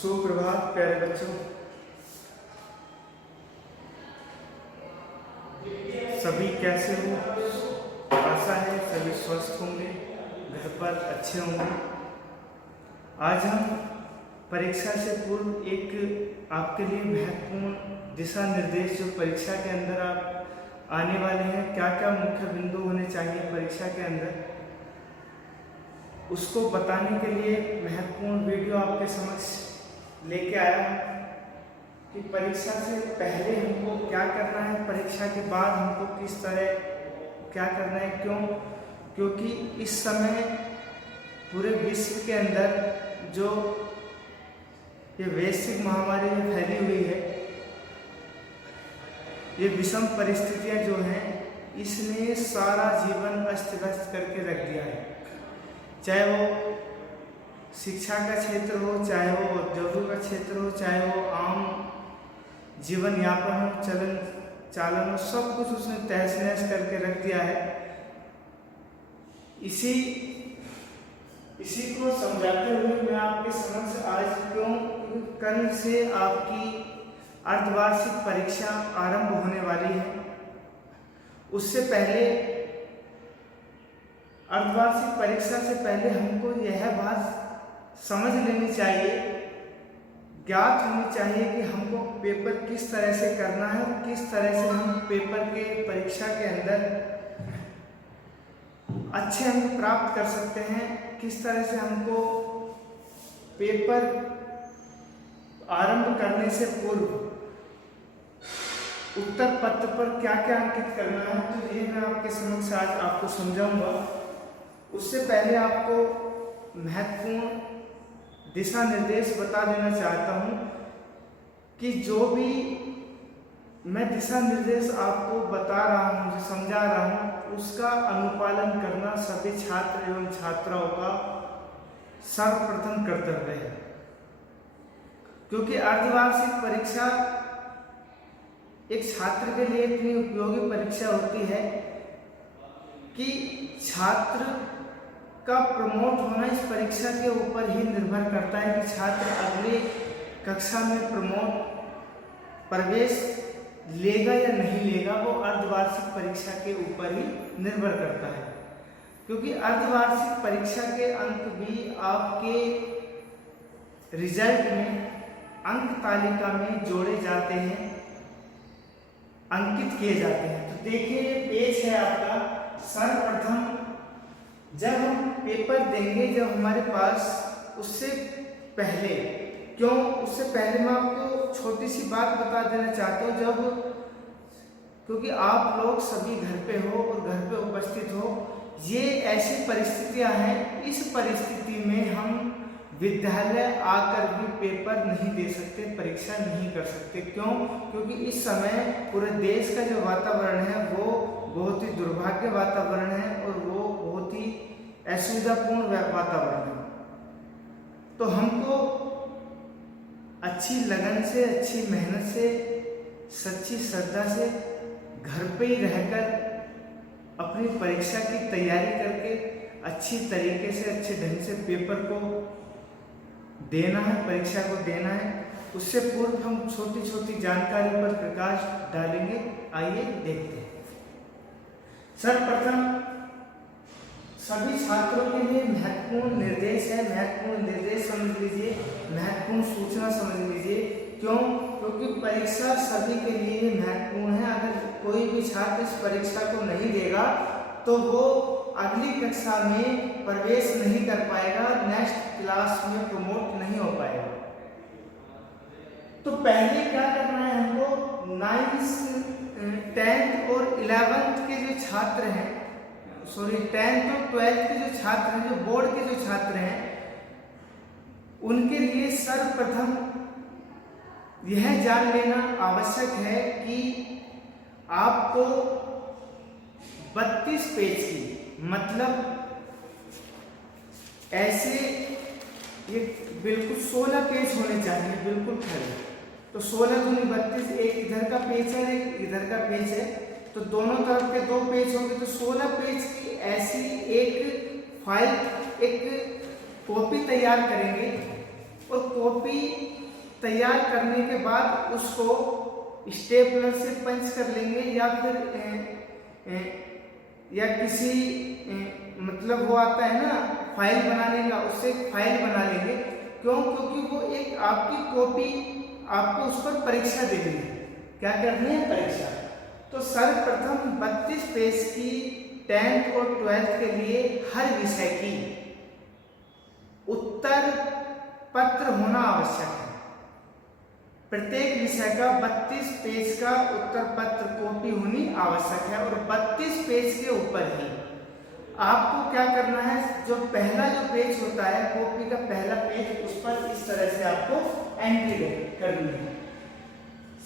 सुप्रभात प्यारे बच्चों, सभी कैसे हो? आशा है सभी स्वस्थ होंगे, घर पर अच्छे होंगे। आज हम परीक्षा से पूर्व एक आपके लिए महत्वपूर्ण दिशा निर्देश जो परीक्षा के अंदर आप आने वाले हैं, क्या क्या मुख्य बिंदु होने चाहिए परीक्षा के अंदर, उसको बताने के लिए महत्वपूर्ण वीडियो आपके समक्ष लेके आया हूँ कि परीक्षा से पहले हमको क्या करना है, परीक्षा के बाद हमको किस तरह क्या करना है। क्योंकि इस समय पूरे विश्व के अंदर जो ये वैश्विक महामारी जो फैली हुई है, ये विषम परिस्थितियां जो हैं, इसने सारा जीवन अस्त व्यस्त करके रख दिया है। चाहे वो शिक्षा का क्षेत्र हो, चाहे वो औद्योगिक का क्षेत्र हो, चाहे वो आम जीवन यापन हो, चलन चालन हो, सब कुछ उसने तहस नहस करके रख दिया है। इसी को समझाते हुए मैं आपके समक्ष आज कल से आपकी अर्धवार्षिक परीक्षा आरंभ होने वाली है। उससे पहले अर्धवार्षिक परीक्षा से पहले हमको यह बात समझ लेनी चाहिए, ज्ञात होनी चाहिए कि हमको पेपर किस तरह से करना है और किस तरह से हम पेपर के परीक्षा के अंदर अच्छे अंक प्राप्त कर सकते हैं, किस तरह से हमको पेपर आरंभ करने से पूर्व उत्तर पत्र पर क्या क्या अंकित करना है। तो ये मैं आपके समक्ष आज आपको समझाऊंगा। उससे पहले आपको महत्वपूर्ण दिशा निर्देश बता देना चाहता हूँ कि जो भी मैं दिशा निर्देश आपको बता रहा हूँ, जो समझा रहा हूँ, उसका अनुपालन करना सभी छात्र एवं छात्राओं का सर्वप्रथम कर्तव्य है। क्योंकि अर्धवार्षिक परीक्षा एक छात्र के लिए इतनी उपयोगी परीक्षा होती है कि छात्र का प्रमोट होना इस परीक्षा के ऊपर ही निर्भर करता है कि छात्र अगले कक्षा में प्रवेश लेगा या नहीं लेगा, वो अर्धवार्षिक परीक्षा के ऊपर ही निर्भर करता है। क्योंकि अर्धवार्षिक परीक्षा के अंक भी आपके रिजल्ट में, अंक तालिका में जोड़े जाते हैं, अंकित किए जाते हैं। तो देखिए ये पेज है आपका। सर्वप्रथम जब हम पेपर देंगे, जब हमारे पास उससे पहले मैं आपको छोटी सी बात बता देना चाहता हूँ। क्योंकि आप लोग सभी घर पे हो और घर पे उपस्थित हो, ये ऐसी परिस्थितियां हैं, इस परिस्थिति में हम विद्यालय आकर भी पेपर नहीं दे सकते, परीक्षा नहीं कर सकते। क्योंकि इस समय पूरे देश का जो वातावरण है वो बहुत ही दुर्भाग्य वातावरण है और वो बहुत ही असुविधापूर्ण वातावरण है। तो हमको अच्छी लगन से, अच्छी मेहनत से, सच्ची श्रद्धा से घर पे ही रहकर अपनी परीक्षा की तैयारी करके अच्छी तरीके से, अच्छे ढंग से पेपर को देना है, परीक्षा को देना है। उससे पूर्व हम छोटी छोटी जानकारी पर प्रकाश डालेंगे। आइए देखते हैं। सर्वप्रथम सभी छात्रों के लिए महत्वपूर्ण निर्देश है, महत्वपूर्ण निर्देश समझ लीजिए, महत्वपूर्ण सूचना समझ लीजिए। क्योंकि परीक्षा सभी के लिए महत्वपूर्ण है। अगर कोई भी छात्र इस परीक्षा को नहीं देगा तो वो अगली कक्षा में प्रवेश नहीं कर पाएगा, नेक्स्ट क्लास में प्रमोट नहीं हो पाएगा। तो पहले क्या करना है हमको, 9th, 10th और 11th के जो छात्र हैं, 10th और 12th के जो छात्र हैं, जो बोर्ड के जो छात्र हैं, उनके लिए सर्वप्रथम यह जान लेना आवश्यक है कि आपको 32 पेज की, मतलब ऐसे ये बिल्कुल 16 पेज होने चाहिए, बिल्कुल खड़े। तो 16 दूनी 32, एक इधर का पेज है, एक इधर का पेज है, तो दोनों तरफ के 2 पेज होंगे। तो 16 पेज की ऐसी एक फाइल, एक कॉपी तैयार करेंगे और कॉपी तैयार करने के बाद उसको स्टेपलर से पंच कर लेंगे या फिर या किसी मतलब वो आता है ना फाइल बनाने का, उससे फाइल बना लेंगे। क्यों? क्योंकि वो एक आपकी कॉपी आपको उस पर परीक्षा देनी है। क्या करनी है? परीक्षा। तो सर्वप्रथम 32 पेज की 10th और 12th के लिए हर विषय की उत्तर पत्र होना आवश्यक है। प्रत्येक विषय का 32 पेज का उत्तर पत्र कॉपी होनी आवश्यक है। और 32 पेज के ऊपर ही आपको क्या करना है, जो पहला जो पेज होता है कॉपी का पहला पेज, उस पर इस तरह से आपको एंट्री करनी है।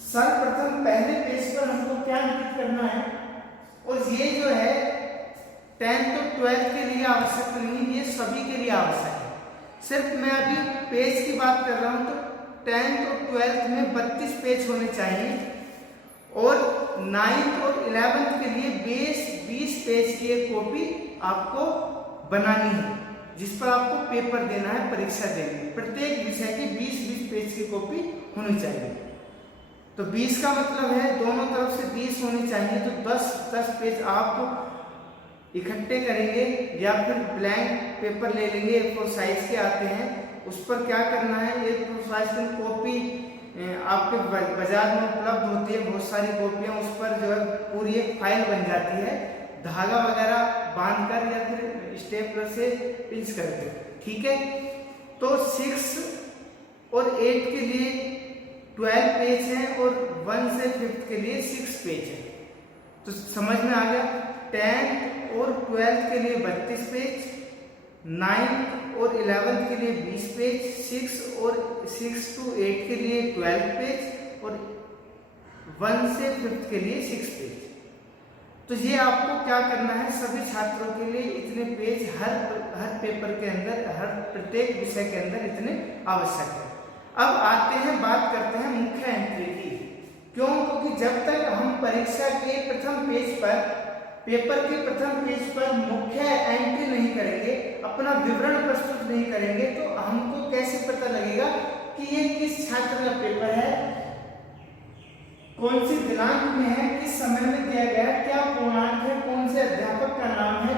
सर्वप्रथम पहले पेज पर हमको क्या अंकित करना है, और ये जो है 10th और 12th के लिए आवश्यक नहीं, ये सभी के लिए आवश्यक है। सिर्फ मैं अभी पेज की बात कर रहा हूँ, तो 10th और 12th में 32 पेज होने चाहिए, और 9th और 11th के लिए 20 पेज की एक कॉपी आपको बनानी है, जिस पर आपको पेपर देना है, परीक्षा देनी है। प्रत्येक विषय की 20 पेज की कॉपी होनी चाहिए। तो 20 का मतलब है दोनों तरफ से 20 होनी चाहिए। तो 10 पेज आप इकट्ठे करेंगे या फिर ब्लैंक पेपर ले लेंगे, A4 साइज के आते हैं, उस पर क्या करना है, A4 साइज की कॉपी आपके बाजार में उपलब्ध होती है, बहुत सारी कॉपियां, उस पर जो है पूरी एक फाइल बन जाती है, धागा वगैरह बांधकर या फिर स्टेपलर से पिंच करके। ठीक है। तो 6 और 8 के लिए 12 पेज हैं और 1 से 5th के लिए 6 पेज है। तो समझ में आ गया। 10th और 12th के लिए 32 पेज, 9th और 11th के लिए 20 पेज, 6 to 8 के लिए 12 पेज और 1 से 5th के लिए 6 पेज। तो ये आपको क्या करना है, सभी छात्रों के लिए इतने पेज हर पेपर के अंदर, हर प्रत्येक विषय के अंदर इतने आवश्यक है। अब आते हैं, बात करते हैं मुख्य एंट्री की। क्यों? क्योंकि जब तक हम परीक्षा के प्रथम पेज पर, पेपर के प्रथम पेज पर मुख्य एंट्री नहीं करेंगे, अपना विवरण प्रस्तुत नहीं करेंगे, तो हमको कैसे पता लगेगा कि ये किस छात्र का पेपर है, कौन सी दिनांक में है, किस समय में दिया गया है, क्या पूर्णांक है, कौन से अध्यापक का नाम है,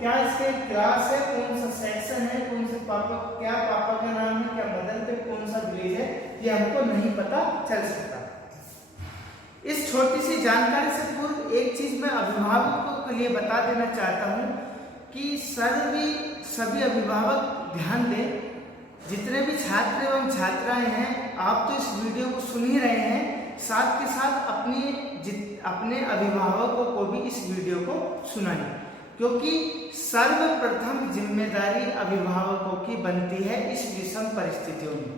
क्या इसके क्लास है, कौन सा सेक्शन है, कौन से पापा का नाम है, क्या बदल पे कौन सा विलेज है, ये हमको नहीं पता चल सकता। इस छोटी सी जानकारी से पूर्व एक चीज मैं अभिभावकों के लिए बता देना चाहता हूँ कि सभी अभिभावक ध्यान दें। जितने भी छात्र एवं छात्राएं हैं, आप तो इस वीडियो को सुन ही रहे हैं, साथ के साथ अपने अभिभावकों को भी इस वीडियो को सुनाएं, क्योंकि सर्वप्रथम जिम्मेदारी अभिभावकों की बनती है इस विषम परिस्थितियों में।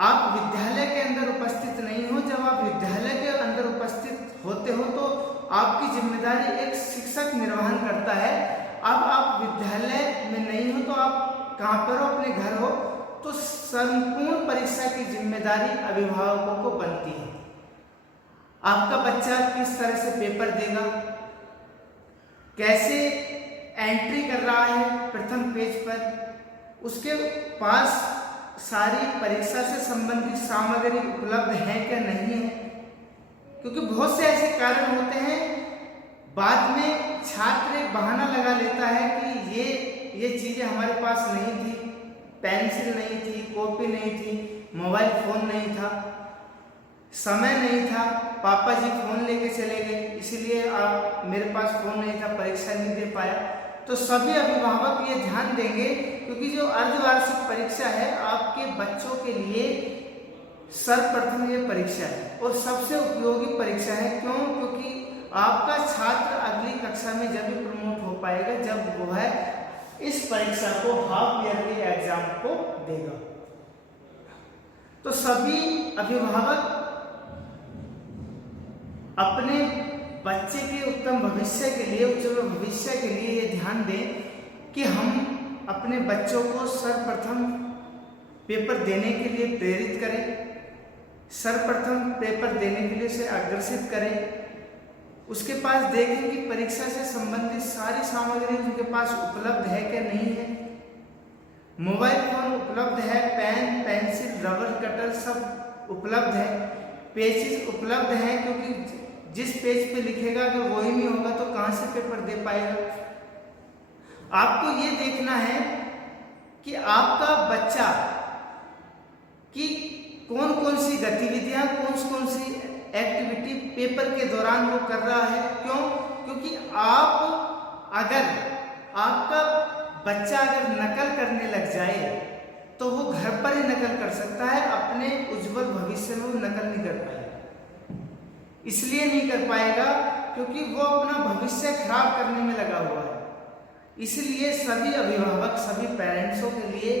आप विद्यालय के अंदर उपस्थित नहीं हो, जब आप विद्यालय के अंदर उपस्थित होते हो तो आपकी जिम्मेदारी एक शिक्षक निर्वहन करता है। अब आप विद्यालय में नहीं हो तो आप कहाँ पर हो, अपने घर हो, तो संपूर्ण परीक्षा की जिम्मेदारी अभिभावकों को बनती है। आपका बच्चा किस तरह से पेपर देगा, कैसे एंट्री कर रहा है प्रथम पेज पर, उसके पास सारी परीक्षा से संबंधित सामग्री उपलब्ध है क्या नहीं है, क्योंकि बहुत से ऐसे कारण होते हैं। बाद में छात्र एक बहाना लगा लेता है कि ये चीजें हमारे पास नहीं थी, पेंसिल नहीं थी, कॉपी नहीं थी, मोबाइल फोन नहीं था, समय नहीं था, पापा जी फोन लेके चले गए, इसलिए मेरे पास फोन नहीं था, परीक्षा नहीं दे पाया। तो सभी अभिभावक ये ध्यान देंगे, क्योंकि जो अर्धवार्षिक परीक्षा है आपके बच्चों के लिए सर्वप्रथम ये परीक्षा है और सबसे उपयोगी परीक्षा है। क्यों? क्योंकि आपका छात्र अगली कक्षा में जब भी प्रमोट हो पाएगा जब वो है इस परीक्षा को, हाफ ईयरली एग्जाम को देगा। तो सभी अभिभावक अपने बच्चे के उत्तम भविष्य के लिए, उज्ज्वल भविष्य के लिए ये ध्यान दें कि हम अपने बच्चों को सर्वप्रथम पेपर देने के लिए प्रेरित करें, सर्वप्रथम पेपर देने के लिए उसे अग्रसित करें। उसके पास देखें कि परीक्षा से संबंधित सारी सामग्री उनके पास उपलब्ध है क्या नहीं है। मोबाइल फोन उपलब्ध है, पेन, पेंसिल, रबर कटर सब उपलब्ध है, पेजेस उपलब्ध हैं, क्योंकि जिस पेज पे लिखेगा अगर वही नहीं होगा तो कहाँ से पेपर दे पाएगा। आपको ये देखना है कि आपका बच्चा की कौन कौन सी गतिविधियां, कौन सी एक्टिविटी पेपर के दौरान वो कर रहा है। क्यों? क्योंकि आपका बच्चा अगर नकल करने लग जाए तो वो घर पर ही नकल कर सकता है, अपने उज्जवल भविष्य में वो नकल नहीं कर पाएगा। इसलिए नहीं कर पाएगा क्योंकि वो अपना भविष्य खराब करने में लगा हुआ है। इसलिए सभी अभिभावक, सभी पेरेंट्सों के लिए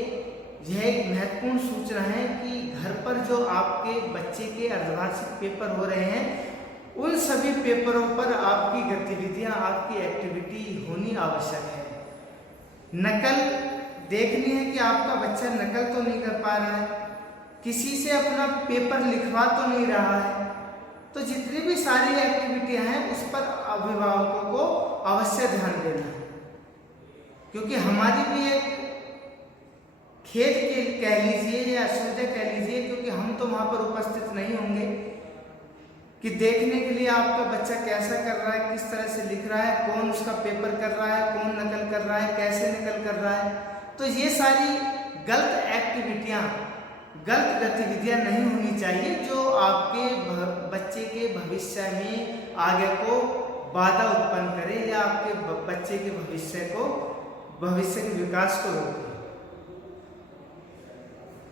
यह एक महत्वपूर्ण सूचना है कि घर पर जो आपके बच्चे के अर्धवार्षिक पेपर हो रहे हैं, उन सभी पेपरों पर आपकी गतिविधियां, आपकी एक्टिविटी होनी आवश्यक है। नकल देखनी है कि आपका बच्चा नकल तो नहीं कर पा रहा है, किसी से अपना पेपर लिखवा तो नहीं रहा है। तो जितनी भी सारी एक्टिविटियां हैं उस पर अभिभावकों को अवश्य ध्यान देना है, क्योंकि हमारी भी एक खेद के कह लीजिए या असुविधा कह लीजिए, क्योंकि हम तो वहां पर उपस्थित नहीं होंगे कि देखने के लिए आपका बच्चा कैसा कर रहा है, किस तरह से लिख रहा है, कौन उसका पेपर कर रहा है, कौन नकल कर रहा है, कैसे नकल कर रहा है। तो ये सारी गलत एक्टिविटियां, गलत गतिविधियां नहीं होनी चाहिए जो आपके बच्चे के भविष्य में आगे को बाधा उत्पन्न करे या आपके बच्चे के भविष्य के विकास को रोके।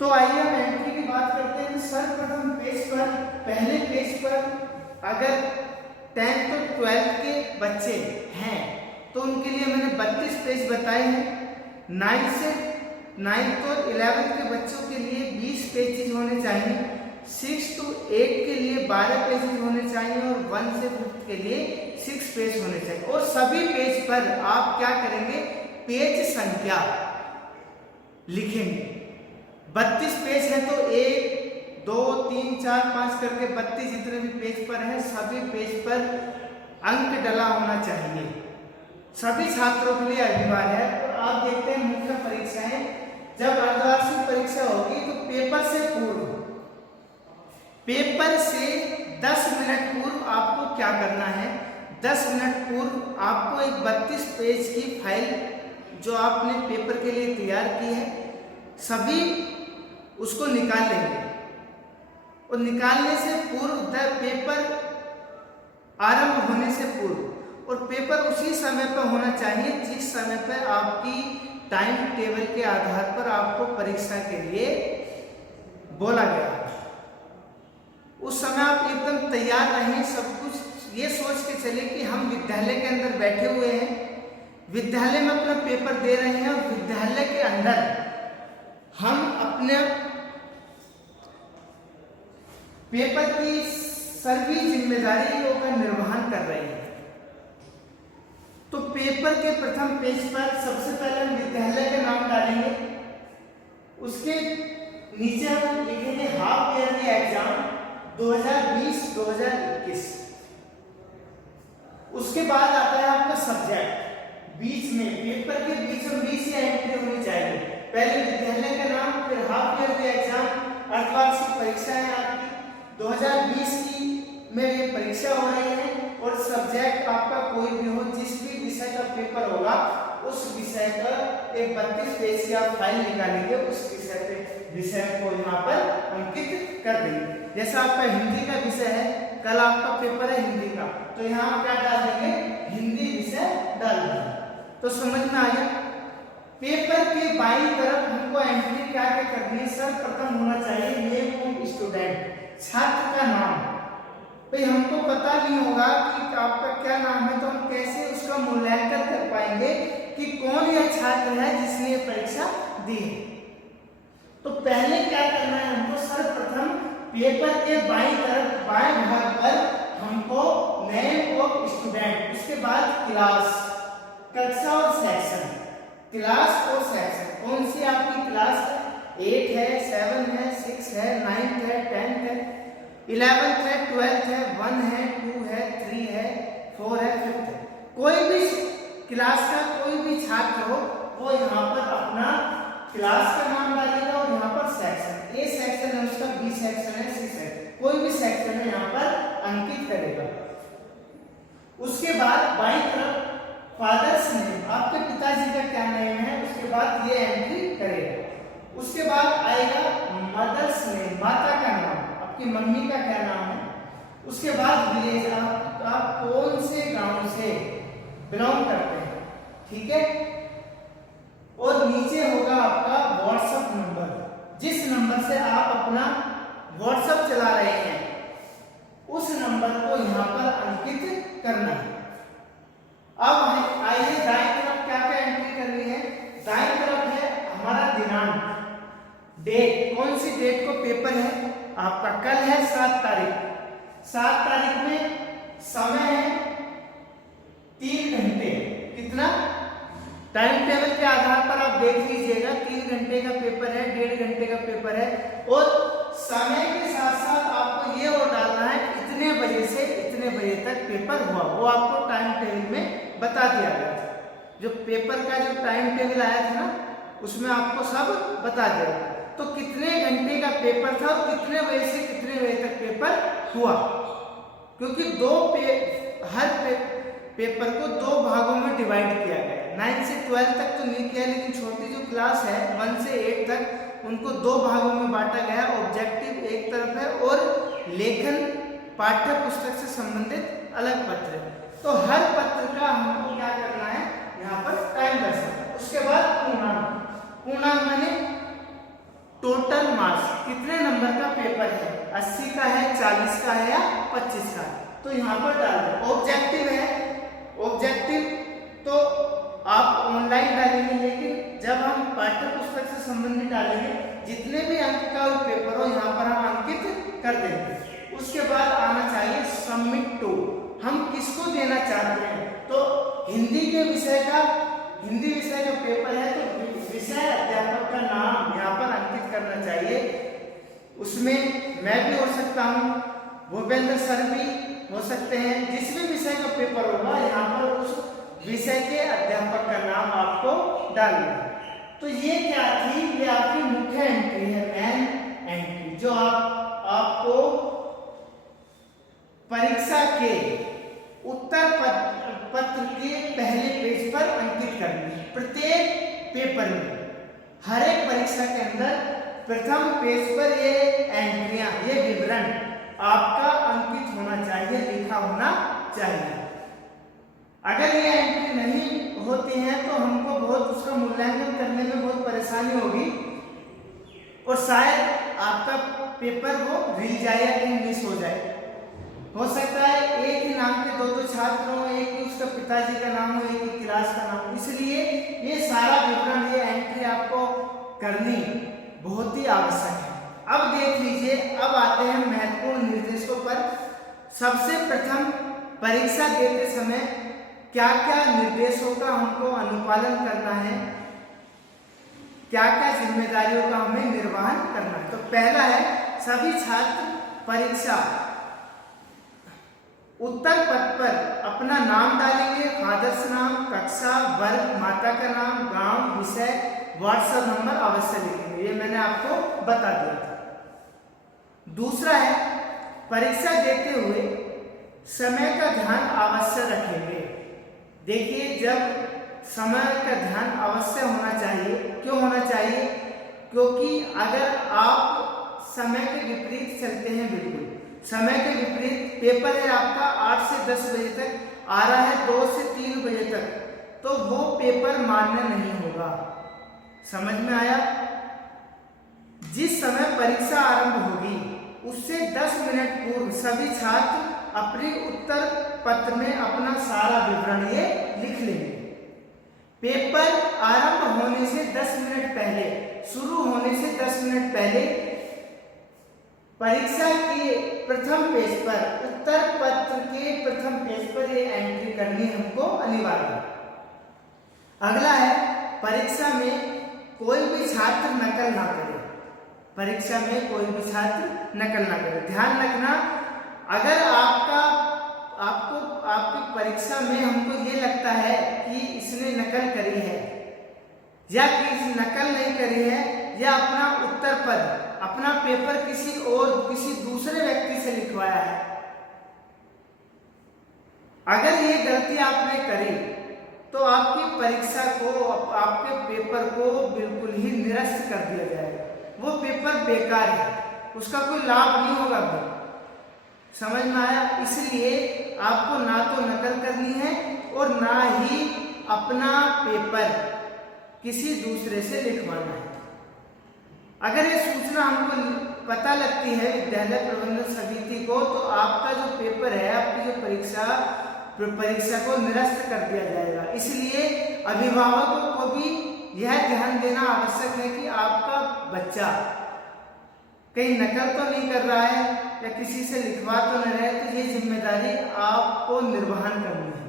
तो आइए हम एंट्री की बात करते हैं। सर्वप्रथम पेज पर, पहले पेज पर अगर 10th और 12th के बच्चे हैं तो उनके लिए मैंने 32 पेज बताए हैं। 9th और 11th के बच्चों के लिए 20 पेजेस होने चाहिए। 6 to 8 के लिए 12 पेजेस होने चाहिए और 1 से 5 के लिए 6 पेज होने चाहिए। और सभी पेज पर आप क्या करेंगे, पेज संख्या लिखेंगे। 32 पेज है तो 1 2 3 4 5 करके 32 जितने भी पेज पर हैं, सभी पेज पर अंक डला होना चाहिए। सभी छात्रों के लिए अनिवार्य है। और आप देखते हैं मुख्य परीक्षाएं, जब अर्धवार्षिक परीक्षा होगी तो पेपर से 10 मिनट पूर्व आपको क्या करना है, 10 मिनट पूर्व आपको एक 32 पेज की फाइल जो आपने पेपर के लिए तैयार की है, सभी उसको निकाल लेंगे। और निकालने से पूर्व पेपर आरंभ होने से पूर्व, और पेपर उसी समय पर होना चाहिए जिस समय पर आपकी टाइम टेबल के आधार पर आपको परीक्षा के लिए बोला गया। उस समय आप एकदम तैयार रहें, सब कुछ ये सोच के चले कि हम विद्यालय के अंदर बैठे हुए हैं, विद्यालय में अपना पेपर दे रहे हैं और विद्यालय के अंदर हम अपने पेपर की सभी जिम्मेदारियों का निर्वहन कर रहे हैं। तो पेपर के प्रथम पेज पर सबसे पहले हम विद्यालय का नाम डालेंगे, उसके नीचे हम लिखेंगे हाफ ईयरली एग्जाम 2020-2021। उसके बाद आता है आपका सब्जेक्ट, बीच में पेपर के बीचों बीच ये एंट्री होनी चाहिए। पहले विद्यालय का नाम, फिर हाफ ईयरली एग्जाम, अर्धवार्षिक परीक्षा है आपकी 2020 की में ये परीक्षा हो रही है। और सब्जेक्ट आपका कोई भी हो, जिस भी विषय का पेपर होगा उस विषय का एक 32 पेज की आप फाइल निकालेंगे, उस विषय को यहाँ पर अंकित कर देंगे। जैसा आपका हिंदी का विषय है, कल आपका पेपर है हिंदी का, तो यहाँ आप क्या डाल देंगे, हिंदी विषय डाल देंगे। तो समझ में आ गया। पेपर के बाईं तरफ हमको एंट्री क्या करनी है, सर्वप्रथम होना चाहिए नेम ऑफ स्टूडेंट, छात्र का नाम। भाई हमको पता नहीं होगा कि आपका क्या नाम है, तो हम कैसे उसका मूल्यांकन कर पाएंगे कि कौन यह छात्र है जिसने ये परीक्षा दी है। तो पहले क्या करना है हमको, सर्वप्रथम पेपर के बाईं तरफ बाएं भाग पर हमको नेम ऑफ स्टूडेंट, उसके बाद क्लास, कक्षा और सेक्शन, क्लास और सेक्शन, कौन सी आपकी क्लास है, 8 है, 7 है, 6 है, 9th है, 10th है, 11th है, 12th है, 1 है, 2 है, 3 है, 4 है, 5th है। कोई भी क्लास का कोई भी छात्र हो वो यहाँ पर अपना क्लास का नाम डालेगा और यहाँ पर सेक्शन, ए सेक्शन है उसका, बी सेक्शन है, सी सेक्शन, कोई भी सेक्शन है यहाँ पर अंकित करेगा। उसके बाद बाईं तरफ फादर्स नेम, आपके पिताजी का क्या नेम है, उसके बाद ये एंट्री करेगा। उसके बाद आएगा मदर्स नेम, माता का नाम, आपकी मम्मी का क्या नाम है। उसके बाद विलेज, आप कौन से गांव से बिलोंग करते हैं, ठीक है। और नीचे होगा आपका व्हाट्सएप नंबर, जिस नंबर से आप अपना व्हाट्सएप चला रहे हैं उस नंबर को यहाँ पर अंकित करना है। अब आइए दाईं तरफ क्या क्या एंट्री करनी है। दाईं तरफ है हमारा दिनांक, डेट, कौन सी डेट को पेपर है आपका, कल है 7 तारीख। 7 तारीख में समय है 3 घंटे, कितना, टाइम टेबल के आधार पर आप देख लीजिएगा, 3 घंटे का पेपर है, 1.5 घंटे का पेपर है। और समय के साथ साथ आपको ये और डालना है इतने बजे से इतने बजे तक पेपर हुआ, वो आपको टाइम टेबल में बता दिया गया था। जो पेपर का जो टाइम टेबल आया था ना, उसमें आपको सब बता दिया। तो कितने घंटे का पेपर था और कितने बजे से कितने बजे तक पेपर हुआ, क्योंकि हर पेपर को 2 भागों में डिवाइड किया गया है। 9 से 12 तक तो नहीं किया, लेकिन छोटी जो क्लास है 1 से 8 तक उनको 2 भागों में बांटा गया। ऑब्जेक्टिव एक तरफ है और लेखन पाठ्य पुस्तक से संबंधित अलग पत्र है। तो हर पत्र का हमको क्या करना है, यहाँ पर टाइम दर्शाना। उसके बाद पूर्णांक, पूर्णांक माने टोटल मार्क्स, कितने नंबर का पेपर है, 80 का है, 40 का है या 25 का है, तो यहाँ पर डाल दो। ऑब्जेक्टिव है, ऑब्जेक्टिव तो आप ऑनलाइन डालेंगे, लेकिन जब हम पाठ्य पुस्तक से संबंधित डालेंगे जितने भी अंक का पेपर हो यहाँ पर हम अंकित कर देंगे। उसके बाद आना चाहिए सबमिट टू, हम किसको देना चाहते हैं। तो हिंदी के विषय का, हिंदी विषय का पेपर है तो विषय अध्यापक का नाम यहाँ पर अंकित करना चाहिए। उसमें मैं भी हो सकता हूँ, भूपेंद्र सर भी हो सकते हैं, जिस भी विषय का पेपर होगा यहाँ पर उस विषय के अध्यापक का नाम आपको डालना है। तो ये क्या थी, ये आपकी मुख्य एंट्री है, मेन एंट्री, जो आपको परीक्षा के उत्तर पत्र के पहले पेज पर अंकित करनी है। प्रत्येक पेपर में, हर एक परीक्षा के अंदर प्रथम पेज पर ये एंट्रियां, ये विवरण आपका अंकित होना चाहिए, लिखा होना चाहिए। अगर ये एंट्री नहीं होती है तो हमको बहुत उसका मूल्यांकन करने में बहुत परेशानी होगी और शायद आपका पेपर वो भूल जाए या कहीं मिस हो जाए। हो सकता है एक ही नाम के 2 छात्र हो, एक ही उसका पिताजी का नाम हो, एक ही क्लास का नाम हो, इसलिए ये सारा विवरण, ये एंट्री आपको करनी बहुत ही आवश्यक है। अब देख लीजिए, अब आते हैं महत्वपूर्ण निर्देशों पर। सबसे प्रथम परीक्षा देते समय क्या क्या निर्देशों का हमको अनुपालन करना है, क्या क्या जिम्मेदारियों का हमें निर्वहन करना है। तो पहला है, सभी छात्र परीक्षा उत्तर पत्र पर अपना नाम डालेंगे, फादर्स नाम, कक्षा, वर्ग, माता का नाम, गांव, विषय, व्हाट्सएप नंबर अवश्य लिखेंगे, ये मैंने आपको बता दिया था। दूसरा है, परीक्षा देते हुए समय का ध्यान अवश्य रखेंगे। देखिए, जब समय का ध्यान अवश्य होना चाहिए, क्यों होना चाहिए, क्योंकि अगर आप समय के विपरीत चलते हैं, बिल्कुल समय के विपरीत पेपर है आपका 8 से 10 बजे तक, आ रहा है 2 से 3 बजे तक, तो वो पेपर मान्य नहीं होगा। समझ में आया। जिस समय परीक्षा आरंभ होगी उससे 10 मिनट पूर्व सभी छात्र अपने उत्तर पत्र में अपना सारा विवरण ये लिख लेंगे। पेपर आरंभ होने से 10 मिनट पहले, शुरू होने से 10 मिनट पहले परीक्षा के प्रथम पेज पर, उत्तर पत्र के प्रथम पेज पर ये एंट्री करनी हमको अनिवार्य है। अगला है, परीक्षा में कोई भी छात्र नकल ना करे। परीक्षा में कोई भी छात्र नकल ना करे। ध्यान रखना, अगर आपकी परीक्षा में हमको ये लगता है कि इसने नकल करी है, या किसी नकल नहीं करी है, या अपना उत्तर पद, अपना पेपर किसी दूसरे व्यक्ति से लिखवाया है। अगर ये गलती आपने करी तो आपकी परीक्षा को, आपके पेपर को बिल्कुल ही निरस्त कर दिया जाएगा। वो पेपर बेकार है, उसका कोई लाभ नहीं होगा। समझ में आया? इसलिए आपको ना तो नकल करनी है और ना ही अपना पेपर किसी दूसरे से लिखवाना है। अगर ये सूचना हमको पता लगती है विद्यालय प्रबंधन समिति को, तो आपका जो पेपर है, आपकी जो परीक्षा को निरस्त कर दिया जाएगा। इसलिए अभिभावकों को भी यह ध्यान देना आवश्यक है कि आपका बच्चा कहीं नकल तो नहीं कर रहा है या किसी से लिखवा तो नहीं रहा है, तो ये जिम्मेदारी आपको निर्वहन करनी है।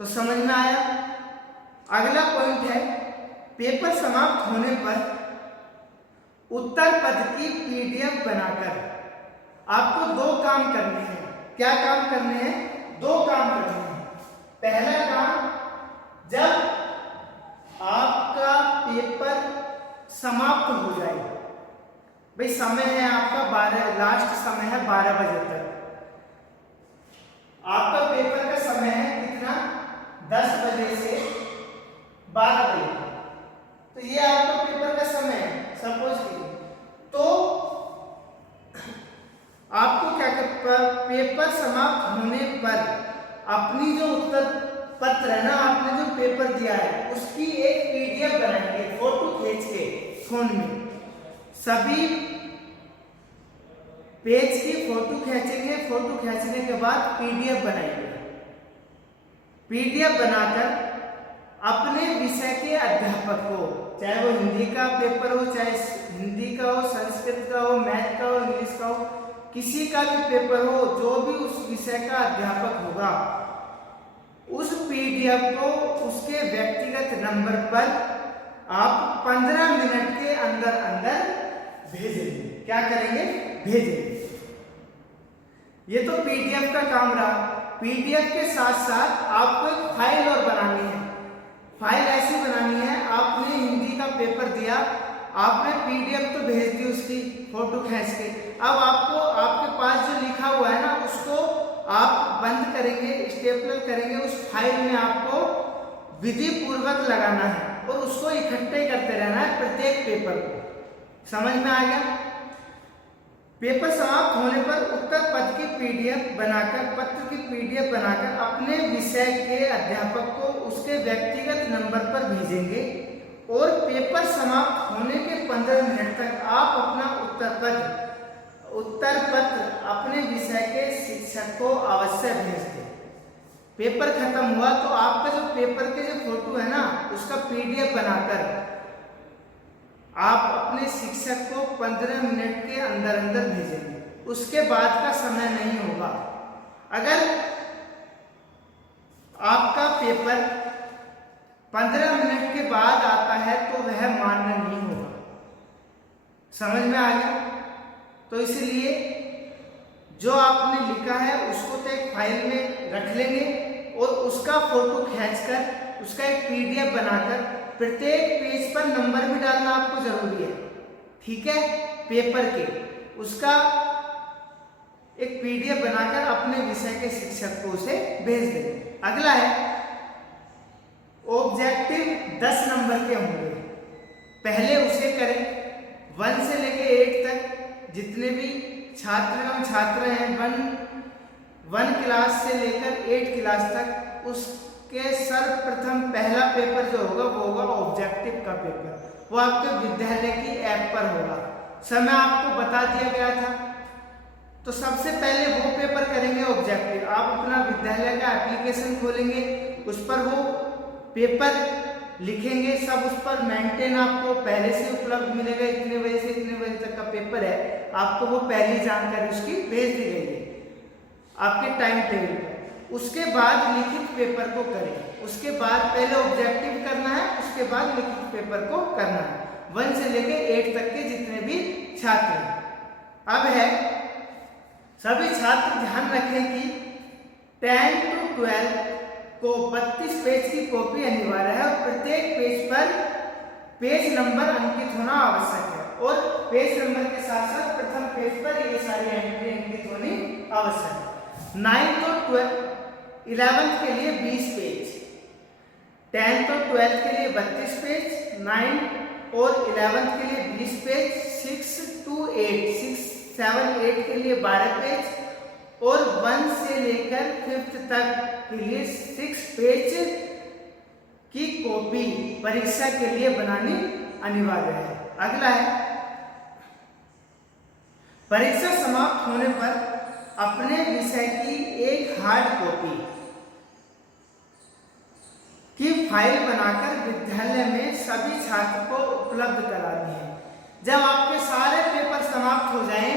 तो समझ में आया? अगला पॉइंट है, पेपर समाप्त होने पर उत्तर पद की पीडीएफ बनाकर आपको 2 काम करने हैं। क्या काम करने हैं? 2 काम करने हैं। पहला काम, जब आपका पेपर समाप्त हो जाए, भाई समय है आपका 12, लास्ट समय है 12 बजे तक। आपका पेपर का समय है कितना? 10 बजे से 12 बजे। तो ये आपका पेपर का समय है, सपोज कीजिए। तो आपको क्या करना, पेपर समाप्त होने पर अपनी जो उत्तर पत्र है ना, आपने जो पेपर दिया है, उसकी एक पीडीएफ बनाएंगे, फोटो खींच के फोन में। सभी पेज की फोटो खींचेंगे, फोटो खींचने के बाद पीडीएफ बनाएंगे। पीडीएफ बनाकर अपने विषय के अध्यापक को, चाहे वो हिंदी का पेपर हो, चाहे हिंदी का हो, संस्कृत का हो, मैथ का हो, इंग्लिश का हो, किसी का भी पेपर हो, जो भी उस विषय का अध्यापक होगा, उस पीडीएफ को उसके व्यक्तिगत नंबर पर आप 15 मिनट के अंदर अंदर भेजेंगे। क्या करेंगे? भेजेंगे। ये तो पीडीएफ का काम रहा। पीडीएफ के साथ साथ आपको एक फाइल और बनानी है। फाइल ऐसी बनानी है, आपने हिंदी का पेपर दिया, आपने पीडीएफ तो भेज दी उसकी फोटो खींच के। अब आपको आपके पास जो लिखा हुआ है ना, उसको आप बंद करेंगे, स्टेपलर करेंगे, उस फाइल में आपको विधि पूर्वक लगाना है और उसको इकट्ठे करते रहना है प्रत्येक पेपर को। समझ में आ गया? पेपर समाप्त होने पर उत्तर पद की पीडीएफ बनाकर, पत्र की पीडीएफ बनाकर अपने विषय के अध्यापक को उसके व्यक्तिगत नंबर पर भेजेंगे और पेपर समाप्त होने के 15 मिनट तक आप अपना उत्तर पत्र अपने विषय के शिक्षक को अवश्य भेज दें। पेपर खत्म हुआ तो आपका जो पेपर के जो फोटो है ना, उसका पीडीएफ बनाकर आप अपने शिक्षक को 15 मिनट के अंदर अंदर भेजेंगे। उसके बाद का समय नहीं होगा। अगर आपका पेपर 15 मिनट के बाद आता है तो वह मान्य नहीं होगा। समझ में आ गया? तो इसलिए जो आपने लिखा है उसको तो एक फाइल में रख लेंगे और उसका फोटो खींचकर उसका एक पीडीएफ बनाकर प्रत्येक पेज पर नंबर भी डालना आपको जरूरी है। ठीक है? पेपर के उसका एक पीडीएफ बनाकर अपने विषय के शिक्षक को उसे भेज देंगे। अगला है ऑब्जेक्टिव 10 नंबर के होंगे। पहले उसे करें 1 से लेके 8 तक जितने भी छात्र हैं 1 क्लास से लेकर 8 क्लास तक, उसके सर्वप्रथम पहला पेपर जो होगा वो होगा ऑब्जेक्टिव का पेपर। वो आपके विद्यालय की ऐप पर होगा। समय आपको बता दिया गया था। तो सबसे पहले वो पेपर करेंगे ऑब्जेक्टिव। आप अपना विद्यालय का एप्लीकेशन खोलेंगे, उस पर वो पेपर लिखेंगे, सब उस पर मेंटेन आपको पहले से उपलब्ध मिलेगा। इतने बजे से इतने बजे तक का पेपर है, आपको वो पहली जानकारी उसकी भेज दी गई है आपके टाइम टेबल पर। उसके बाद लिखित पेपर को करें। उसके बाद पहले ऑब्जेक्टिव करना है, उसके बाद लिखित पेपर को करना है। 1 से लेके 8 तक के जितने भी छात्र हैं। अब है सभी छात्र ध्यान रखें कि 10 to 12 को 32 पेज की कॉपी अनिवार्य है और प्रत्येक पेज पर पेज नंबर अंकित होना आवश्यक है, और पेज नंबर के साथ साथ प्रथम पेज पर ये सारी एंट्री अंकित होनी आवश्यक है। 9th और 11th के लिए 20 पेज, 10th और 12th के लिए 32 पेज, 9 और 11th के लिए 20 पेज, 6 to 8 6, 7, 8 के लिए 12 पेज, और 1 से लेकर 5th तक के लिए 6 पेज की कॉपी परीक्षा के लिए बनानी अनिवार्य है। अगला है, परीक्षा समाप्त होने पर अपने विषय की एक हार्ड कॉपी की फाइल बनाकर विद्यालय में सभी छात्र को उपलब्ध करानी है। जब आपके सारे पेपर समाप्त हो जाएं,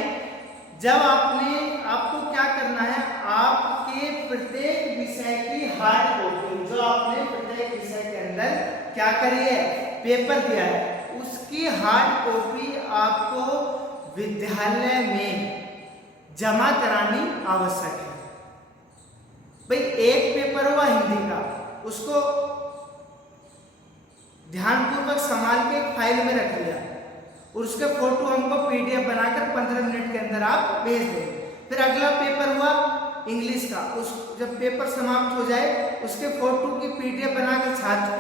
जब आपको क्या करना है, आपके प्रत्येक विषय की हार्ड कॉपी, जो आपने प्रत्येक विषय के अंदर क्या करी है, पेपर दिया है, उसकी हार्ड कॉपी आपको विद्यालय में जमा करानी आवश्यक है। भाई एक पेपर हुआ हिंदी का, उसको ध्यानपूर्वक संभाल के एक फाइल में रख लिया, और उसके फोटो हमको पीडीएफ बनाकर 15 मिनट के अंदर आप भेज देंगे। फिर अगला पेपर हुआ इंग्लिश का, जब पेपर समाप्त हो जाए उसके फोटो की पीडीएफ बनाकर छात्र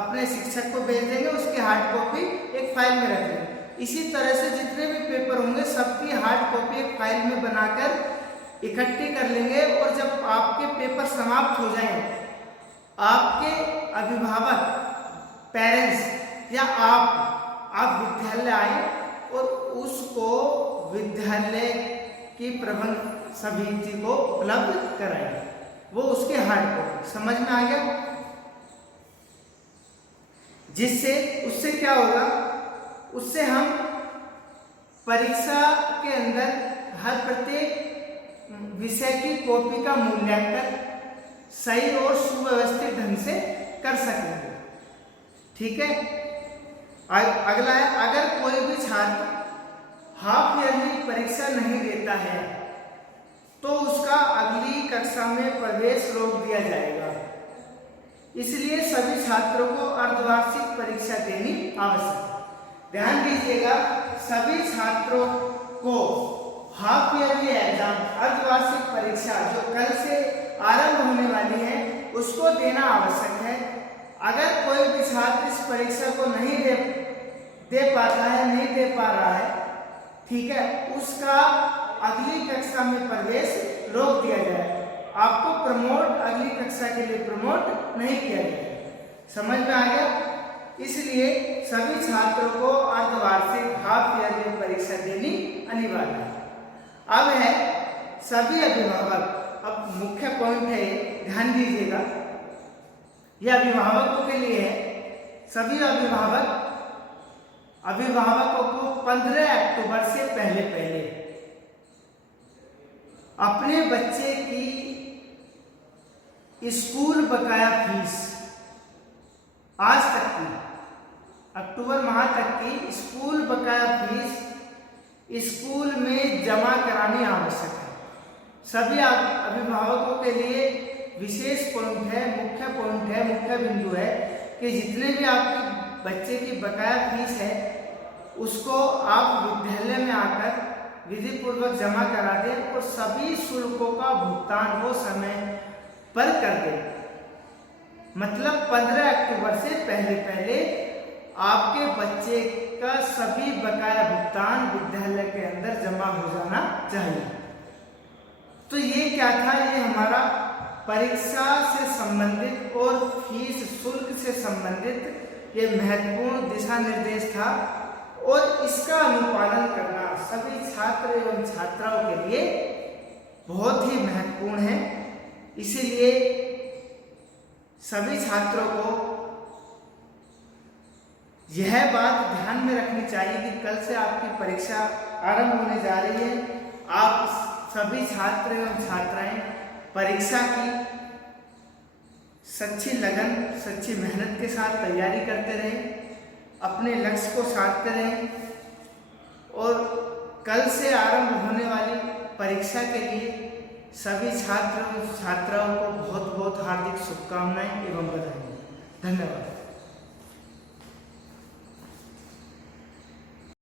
अपने शिक्षक को भेज देंगे, उसकी हार्ड कॉपी एक फाइल में रख देंगे। इसी तरह से जितने भी पेपर होंगे सबकी हार्ड कॉपी एक फाइल में बनाकर इकट्ठी कर लेंगे, और जब आपके पेपर समाप्त हो जाएं, आपके अभिभावक, पेरेंट्स या आप विद्यालय आए और उसको विद्यालय की प्रबंध समिति को उपलब्ध कराएं, वो उसके हार्ड कॉपी। समझ में आ गया? जिससे उससे क्या होगा, उससे हम परीक्षा के अंदर हर प्रत्येक विषय की कॉपी का मूल्यांकन सही और सुव्यवस्थित ढंग से कर सकेंगे। ठीक है। अगला है, अगर कोई भी छात्र हाफ ईयरली परीक्षा नहीं देता है तो उसका अगली कक्षा में प्रवेश रोक दिया जाएगा। इसलिए सभी छात्रों को अर्धवार्षिक परीक्षा देनी आवश्यक है। ध्यान दीजिएगा, सभी छात्रों को हाफ ईयरली एग्जाम, अर्धवार्षिक परीक्षा जो कल से आरंभ होने वाली है, उसको देना आवश्यक है। अगर कोई भी छात्र इस परीक्षा को नहीं दे पाता है, नहीं दे पा रहा है, ठीक है, उसका अगली कक्षा में प्रवेश रोक दिया जाए। आपको अगली कक्षा के लिए प्रमोट नहीं किया जाए। समझ में आ गया? इसलिए सभी छात्रों को अर्धवार्षिक हाफ ईयरली परीक्षा देनी अनिवार्य है। अब है सभी अभिभावक, अब मुख्य पॉइंट है, ध्यान दीजिएगा, यह अभिभावकों के लिए है। सभी अभिभावकों को 15 अक्टूबर से पहले अपने बच्चे की स्कूल बकाया फीस, आज तक की, अक्टूबर माह तक की स्कूल बकाया फीस स्कूल में जमा करानी आवश्यक है। सभी अभिभावकों के लिए विशेष पॉइंट है, मुख्य बिंदु है कि जितने भी आपके बच्चे की बकाया फीस है उसको आप विद्यालय में आकर विधि पूर्वक जमा करा दें, और सभी शुल्कों का भुगतान वो समय पर कर दें। मतलब 15 अक्टूबर से पहले आपके बच्चे का सभी बकाया भुगतान विद्यालय के अंदर जमा हो जाना चाहिए। तो ये क्या था, ये हमारा परीक्षा से संबंधित और फीस शुल्क से संबंधित ये महत्वपूर्ण दिशा निर्देश था, और इसका अनुपालन करना सभी छात्र एवं छात्राओं के लिए बहुत ही महत्वपूर्ण है। इसीलिए सभी छात्रों को यह बात ध्यान में रखनी चाहिए कि कल से आपकी परीक्षा आरंभ होने जा रही है। आप सभी छात्र एवं छात्राएं परीक्षा की सच्ची लगन, सच्ची मेहनत के साथ तैयारी करते रहें, अपने लक्ष्य को साधते रहें, और कल से आरंभ होने वाली परीक्षा के लिए सभी छात्र एवं छात्राओं को बहुत बहुत हार्दिक शुभकामनाएं एवं बधाई। धन्यवाद।